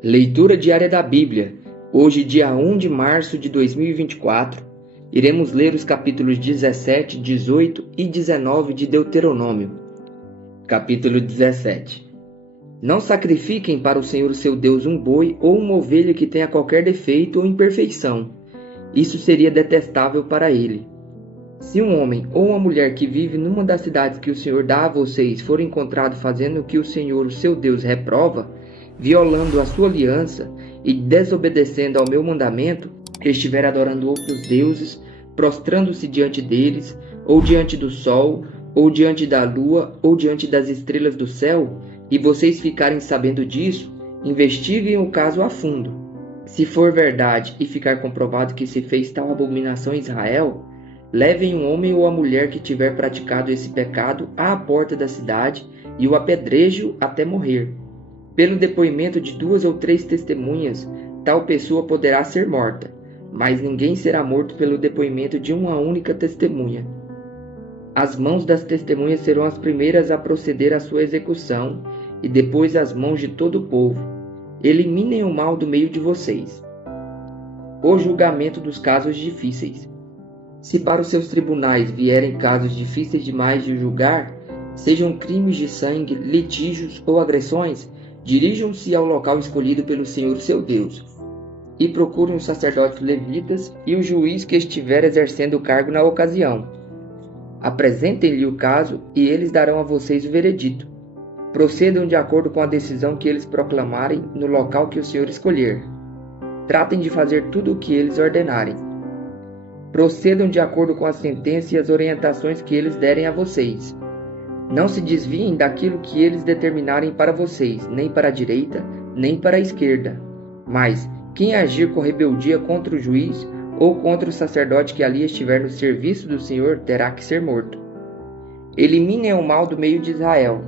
Leitura diária da Bíblia. Hoje, dia 1 de março de 2024, iremos ler os capítulos 17, 18 e 19 de Deuteronômio. Capítulo 17. Não sacrifiquem para o Senhor seu Deus um boi ou uma ovelha que tenha qualquer defeito ou imperfeição. Isso seria detestável para ele. Se um homem ou uma mulher que vive numa das cidades que o Senhor dá a vocês for encontrado fazendo o que o Senhor, o seu Deus, reprova, violando a sua aliança e desobedecendo ao meu mandamento, que estiver adorando outros deuses, prostrando-se diante deles, ou diante do sol, ou diante da lua, ou diante das estrelas do céu, e vocês ficarem sabendo disso, investiguem o caso a fundo. Se for verdade e ficar comprovado que se fez tal abominação em Israel, levem um homem ou a mulher que tiver praticado esse pecado à porta da cidade e o apedrejem até morrer. Pelo depoimento de 2 ou 3 testemunhas, tal pessoa poderá ser morta, mas ninguém será morto pelo depoimento de uma única testemunha. As mãos das testemunhas serão as primeiras a proceder à sua execução, e depois as mãos de todo o povo. Eliminem o mal do meio de vocês. O julgamento dos casos difíceis. Se para os seus tribunais vierem casos difíceis demais de julgar, sejam crimes de sangue, litígios ou agressões, dirijam-se ao local escolhido pelo Senhor seu Deus, e procurem os sacerdotes levitas e o juiz que estiver exercendo o cargo na ocasião. Apresentem-lhe o caso e eles darão a vocês o veredito. Procedam de acordo com a decisão que eles proclamarem no local que o Senhor escolher. Tratem de fazer tudo o que eles ordenarem. Procedam de acordo com a sentença e as orientações que eles derem a vocês. Não se desviem daquilo que eles determinarem para vocês, nem para a direita, nem para a esquerda. Mas, quem agir com rebeldia contra o juiz ou contra o sacerdote que ali estiver no serviço do Senhor, terá que ser morto. Eliminem o mal do meio de Israel.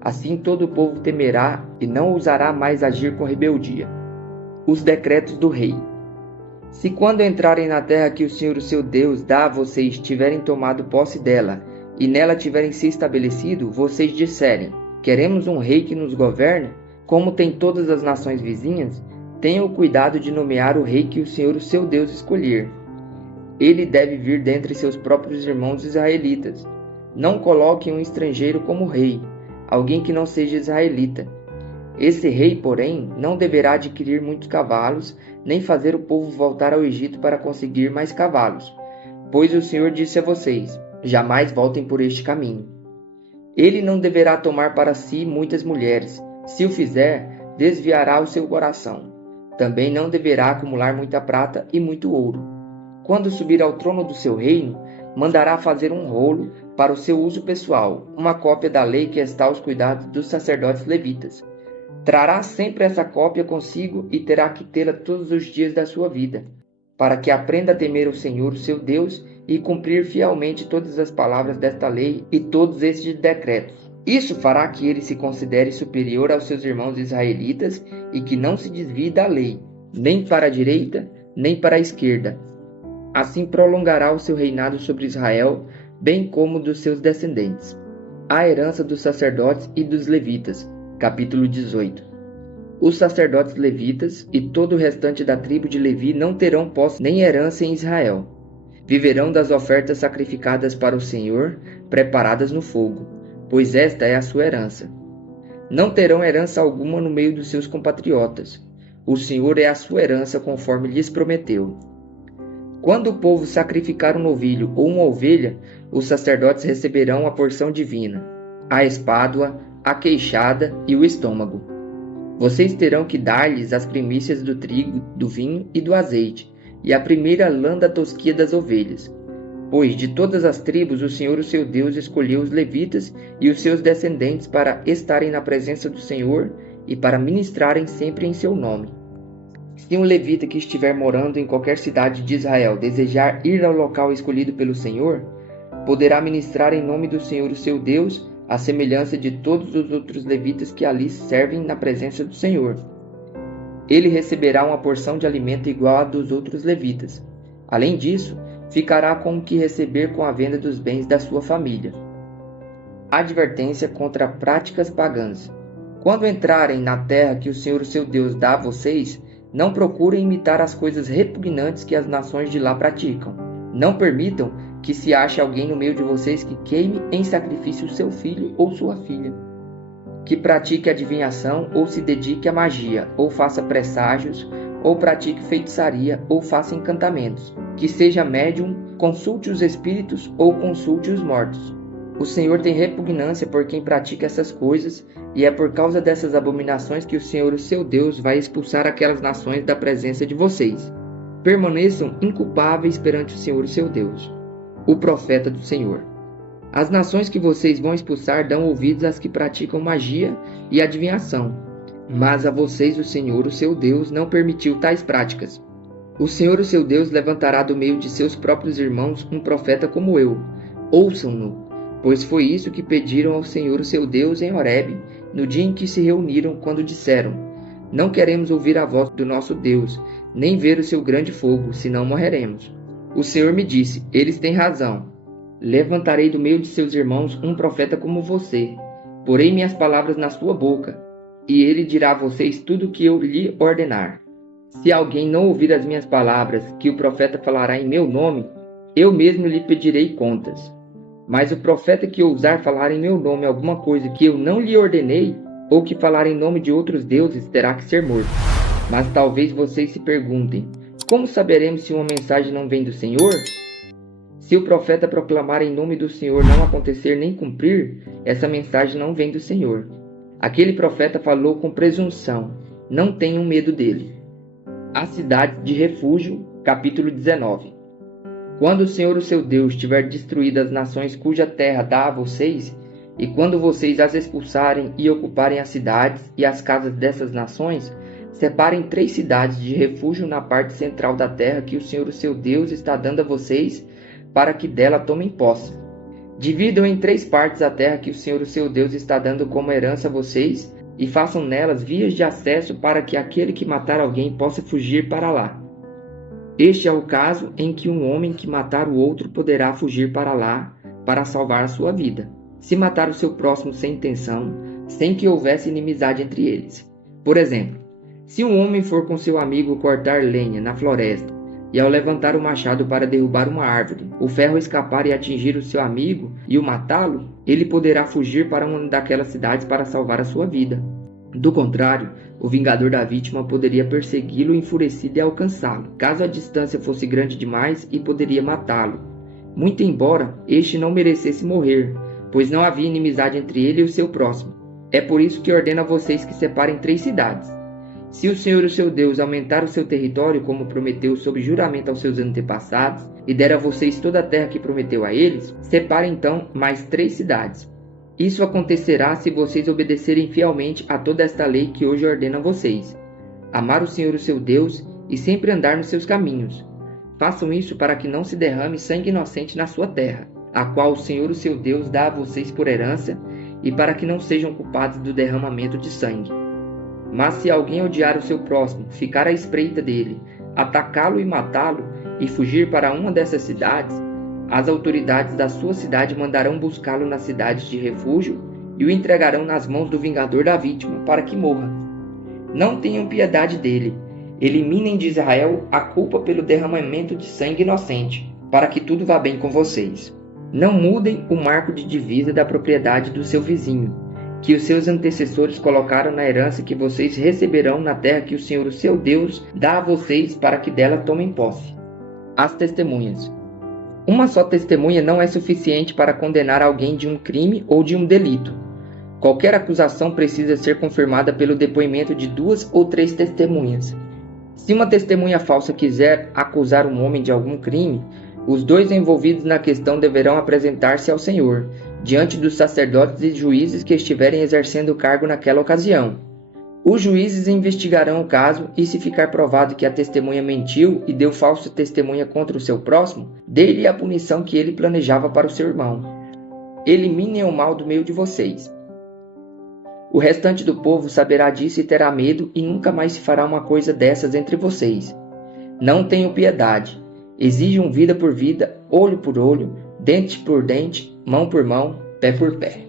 Assim todo o povo temerá e não ousará mais agir com rebeldia. Os decretos do rei. Se quando entrarem na terra que o Senhor, o seu Deus, dá a vocês, tiverem tomado posse dela, e nela tiverem se estabelecido, vocês disserem: queremos um rei que nos governe, como tem todas as nações vizinhas, tenham o cuidado de nomear o rei que o Senhor, o seu Deus, escolher. Ele deve vir dentre seus próprios irmãos israelitas. Não coloquem um estrangeiro como rei, alguém que não seja israelita. Esse rei, porém, não deverá adquirir muitos cavalos, nem fazer o povo voltar ao Egito para conseguir mais cavalos, pois o Senhor disse a vocês: jamais voltem por este caminho. Ele não deverá tomar para si muitas mulheres. Se o fizer, desviará o seu coração. Também não deverá acumular muita prata e muito ouro. Quando subir ao trono do seu reino, mandará fazer um rolo para o seu uso pessoal, uma cópia da lei que está aos cuidados dos sacerdotes levitas. Trará sempre essa cópia consigo e terá que tê-la todos os dias da sua vida, para que aprenda a temer o Senhor, o seu Deus, e cumprir fielmente todas as palavras desta lei e todos estes decretos. Isso fará que ele se considere superior aos seus irmãos israelitas e que não se desvie da lei, nem para a direita, nem para a esquerda. Assim prolongará o seu reinado sobre Israel, bem como dos seus descendentes. A herança dos sacerdotes e dos levitas. Capítulo 18. Os sacerdotes levitas e todo o restante da tribo de Levi não terão posse nem herança em Israel. Viverão das ofertas sacrificadas para o Senhor, preparadas no fogo, pois esta é a sua herança. Não terão herança alguma no meio dos seus compatriotas. O Senhor é a sua herança conforme lhes prometeu. Quando o povo sacrificar um novilho ou uma ovelha, os sacerdotes receberão a porção divina, a espádua, a queixada e o estômago. Vocês terão que dar-lhes as primícias do trigo, do vinho e do azeite, e a primeira lã da tosquia das ovelhas. Pois de todas as tribos o Senhor, o seu Deus, escolheu os levitas e os seus descendentes para estarem na presença do Senhor e para ministrarem sempre em seu nome. Se um levita que estiver morando em qualquer cidade de Israel desejar ir ao local escolhido pelo Senhor, poderá ministrar em nome do Senhor, o seu Deus, à semelhança de todos os outros levitas que ali servem na presença do Senhor. Ele receberá uma porção de alimento igual à dos outros levitas. Além disso, ficará com o que receber com a venda dos bens da sua família. Advertência contra práticas pagãs. Quando entrarem na terra que o Senhor seu Deus dá a vocês, não procurem imitar as coisas repugnantes que as nações de lá praticam. Não permitam que se ache alguém no meio de vocês que queime em sacrifício seu filho ou sua filha, que pratique adivinhação ou se dedique à magia, ou faça presságios, ou pratique feitiçaria, ou faça encantamentos, que seja médium, consulte os espíritos ou consulte os mortos. O Senhor tem repugnância por quem pratica essas coisas, e é por causa dessas abominações que o Senhor, o seu Deus, vai expulsar aquelas nações da presença de vocês. Permaneçam inculpáveis perante o Senhor, o seu Deus. O profeta do Senhor. As nações que vocês vão expulsar dão ouvidos às que praticam magia e adivinhação, mas a vocês o Senhor, o seu Deus, não permitiu tais práticas. O Senhor, o seu Deus, levantará do meio de seus próprios irmãos um profeta como eu. Ouçam-no, pois foi isso que pediram ao Senhor, o seu Deus, em Horebe, no dia em que se reuniram, quando disseram: não queremos ouvir a voz do nosso Deus, nem ver o seu grande fogo, senão morreremos. O Senhor me disse: eles têm razão. Levantarei do meio de seus irmãos um profeta como você. Porei minhas palavras na sua boca, e ele dirá a vocês tudo o que eu lhe ordenar. Se alguém não ouvir as minhas palavras, que o profeta falará em meu nome, eu mesmo lhe pedirei contas. Mas o profeta que ousar falar em meu nome alguma coisa que eu não lhe ordenei, ou que falar em nome de outros deuses, terá que ser morto. Mas talvez vocês se perguntem: como saberemos se uma mensagem não vem do Senhor? Se o profeta proclamar em nome do Senhor não acontecer nem cumprir, essa mensagem não vem do Senhor. Aquele profeta falou com presunção. Não tenham medo dele. A cidade de refúgio, capítulo 19. Quando o Senhor, o seu Deus, tiver destruído as nações cuja terra dá a vocês, e quando vocês as expulsarem e ocuparem as cidades e as casas dessas nações, separem 3 cidades de refúgio na parte central da terra que o Senhor, o seu Deus, está dando a vocês, para que dela tomem posse. Dividam em 3 partes a terra que o Senhor, o seu Deus, está dando como herança a vocês, e façam nelas vias de acesso para que aquele que matar alguém possa fugir para lá. Este é o caso em que um homem que matar o outro poderá fugir para lá para salvar a sua vida, se matar o seu próximo sem intenção, sem que houvesse inimizade entre eles. Por exemplo, se um homem for com seu amigo cortar lenha na floresta, e ao levantar o machado para derrubar uma árvore, o ferro escapar e atingir o seu amigo e o matá-lo, ele poderá fugir para uma daquelas cidades para salvar a sua vida. Do contrário, o vingador da vítima poderia persegui-lo enfurecido e alcançá-lo, caso a distância fosse grande demais, e poderia matá-lo, muito embora este não merecesse morrer, pois não havia inimizade entre ele e o seu próximo. É por isso que ordeno a vocês que separem 3 cidades. Se o Senhor, o seu Deus, aumentar o seu território, como prometeu sob juramento aos seus antepassados, e der a vocês toda a terra que prometeu a eles, separe então mais 3 cidades. Isso acontecerá se vocês obedecerem fielmente a toda esta lei que hoje ordeno a vocês: amar o Senhor, o seu Deus, e sempre andar nos seus caminhos. Façam isso para que não se derrame sangue inocente na sua terra, a qual o Senhor, o seu Deus, dá a vocês por herança, e para que não sejam culpados do derramamento de sangue. Mas se alguém odiar o seu próximo, ficar à espreita dele, atacá-lo e matá-lo, e fugir para uma dessas cidades, as autoridades da sua cidade mandarão buscá-lo nas cidades de refúgio e o entregarão nas mãos do vingador da vítima para que morra. Não tenham piedade dele. Eliminem de Israel a culpa pelo derramamento de sangue inocente, para que tudo vá bem com vocês. Não mudem o marco de divisa da propriedade do seu vizinho, que os seus antecessores colocaram na herança que vocês receberão na terra que o Senhor, o seu Deus, dá a vocês para que dela tomem posse. As testemunhas. Uma só testemunha não é suficiente para condenar alguém de um crime ou de um delito. Qualquer acusação precisa ser confirmada pelo depoimento de 2 ou 3 testemunhas. Se uma testemunha falsa quiser acusar um homem de algum crime, os 2 envolvidos na questão deverão apresentar-se ao Senhor, diante dos sacerdotes e juízes que estiverem exercendo o cargo naquela ocasião. Os juízes investigarão o caso e, se ficar provado que a testemunha mentiu e deu falsa testemunha contra o seu próximo, dê-lhe a punição que ele planejava para o seu irmão. Eliminem o mal do meio de vocês. O restante do povo saberá disso e terá medo, e nunca mais se fará uma coisa dessas entre vocês. Não tenham piedade. Exijam vida por vida, olho por olho, dente por dente, mão por mão, pé por pé.